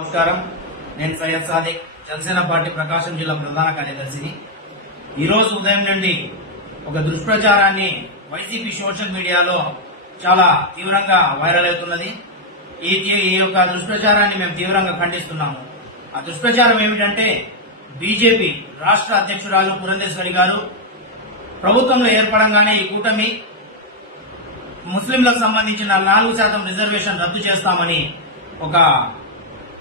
నమస్కారం. నేను సయ్యద్ సాదిక్ జనసేన పార్టీ ప్రకాశం జిల్లా ప్రధాన కార్యదర్శిని. ఈరోజు ఉదయం నుండి ఒక దుష్ప్రచారాన్ని వైసీపీ సోషల్ మీడియాలో చాలా తీవ్రంగా వైరల్ అవుతున్నది. ఈ ఈ యొక్క దుష్ప్రచారాన్ని మేము తీవ్రంగా ఖండిస్తున్నాము. ఆ దుష్ప్రచారం ఏమిటంటే బీజేపీ రాష్ట్ర అధ్యక్షురాలు పురంధేశ్వరి గారు ప్రభుత్వంలో ఏర్పడంగానే ఈ కూటమి ముస్లింలకు సంబంధించిన నాలుగు శాతం రిజర్వేషన్ రద్దు చేస్తామని ఒక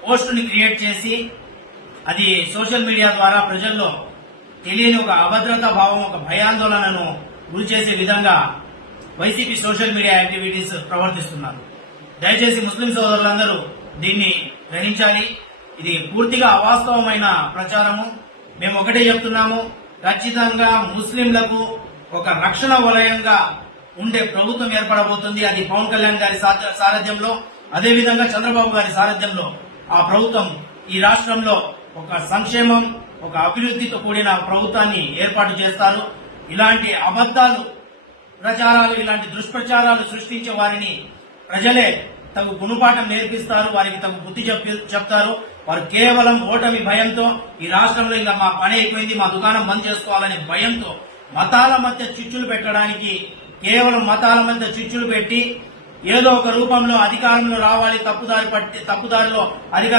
పోస్టుని క్రియేట్ చేసి అది సోషల్ మీడియా ద్వారా ప్రజల్లో తెలియని ఒక అభద్రతా భావం ఒక భయాందోళనను గురి చేసే విధంగా వైసీపీ సోషల్ మీడియా యాక్టివిటీస్ ప్రవర్తిస్తున్నారు. దయచేసి ముస్లిం సోదరులందరూ దీన్ని గ్రహించాలి. ఇది పూర్తిగా అవాస్తవమైన ప్రచారము. మేము ఒకటే చెప్తున్నాము ఖచ్చితంగా ముస్లింలకు ఒక రక్షణ వలయంగా ఉండే ప్రభుత్వం ఏర్పడబోతుంది. అది పవన్ కళ్యాణ్ గారి సారథ్యంలో అదేవిధంగా చంద్రబాబు గారి సారథ్యంలో. ఆ ప్రభుత్వం ఈ రాష్ట్రంలో ఒక సంక్షేమం ఒక అభివృద్ధితో కూడిన ప్రభుత్వాన్ని ఏర్పాటు చేస్తారు. ఇలాంటి అబద్దాలు ప్రచారాలు ఇలాంటి దుష్ప్రచారాలు సృష్టించే వారిని ప్రజలే తగు గుణపాఠం నేర్పిస్తారు వారికి తగు బుద్ధి చెప్పి- చెప్తారు. వారు కేవలం ఓటమి భయంతో ఈ రాష్ట్రంలో ఇంకా మా పని అయిపోయింది మా దుకాణం బంద్ చేసుకోవాలనే భయంతో మతాల మధ్య చిచ్చులు పెట్టడానికి కేవలం మతాల మధ్య చిచ్చులు పెట్టి ఏదో ఒక రూపంలో అధికారంలో రావాలి తప్పుదారి పట్టి తప్పుదారిలో అధికారం